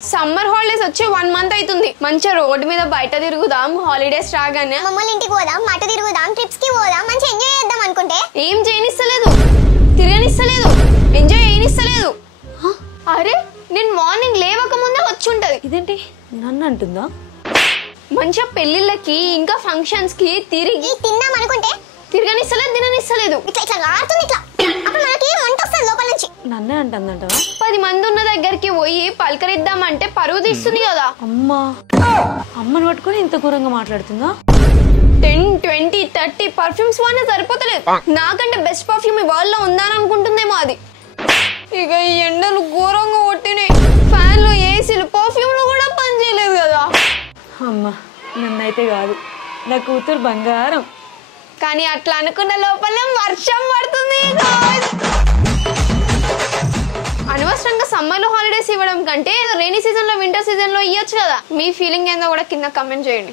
Summer holidays వచ్చి 1 month అవుతుంది. మంచిగా రోడ్ మీద బయట తిరుగుదాం, హాలిడేస్ రాగానే మమ్మల్ని ఇంటికి పోదాం, మాట తిరుగుదాం, ట్రిప్స్ కి పోదాం, మంచిగా ఎంజాయ్ చేద్దాం అనుకుంటే ఏం చేయనిస్తలేదు, తిరగనిస్తలేదు, ఎంజాయ్ చేయనిస్తలేదు. అరే నేను మార్నింగ్ లేవక ముందే వచ్చి ఉంటది. ఇదేంటి నన్ను అంటుందా? మంచిగా పెళ్లిళ్ళకి ఇంకా ఫంక్షన్స్ కి తిరిగి తిందాం అనుకుంటే తిరగనిస్తలేదు, తిననిస్తలేదు. ఇట్లా ఇట్లా ఆడుతుంది ఇట్లా. అప్పుడు మనకి వంట వస్తుంది లోపల నుంచి. నన్నే అంటుందంటవా? 10 మంది ఉన్న దగ్గరికి పోయి పలకరిద్దామంటే పరువు తీస్తుంది కదా. అమ్మా, అమ్మని పట్టుకుని ఇంత ఘోరంగా మాట్లాడుతుందా? 10, 20, 30 పర్ఫ్యూమ్స్ వాడినా సరిపోతలేదు. నాకంటే బెస్ట్ పర్ఫ్యూమ్ ఈ వరల్డ్ లో ఉందని అనుకుంటుందేమో అది. ఇక ఈ ఎండలు ఘోరంగా కొట్టినాయి, ఫ్యాన్లు, ఏసీలు, పర్ఫ్యూమ్లు కూడా పనిచేయలేదు కదా. అమ్మా నన్నైతే కాదు, నా కూతురు బంగారం. కానీ అట్లా అనుకున్న లోపల వర్షం పడుతుంది. అనవసరంగా సమ్మర్ లో హాలిడేస్ ఇవ్వడం కంటే రెయినీ సీజన్ లో, వింటర్ సీజన్ లో ఇవ్వచ్చు కదా. మీ ఫీలింగ్ ఏందో కూడా కింద కమెంట్ చేయండి.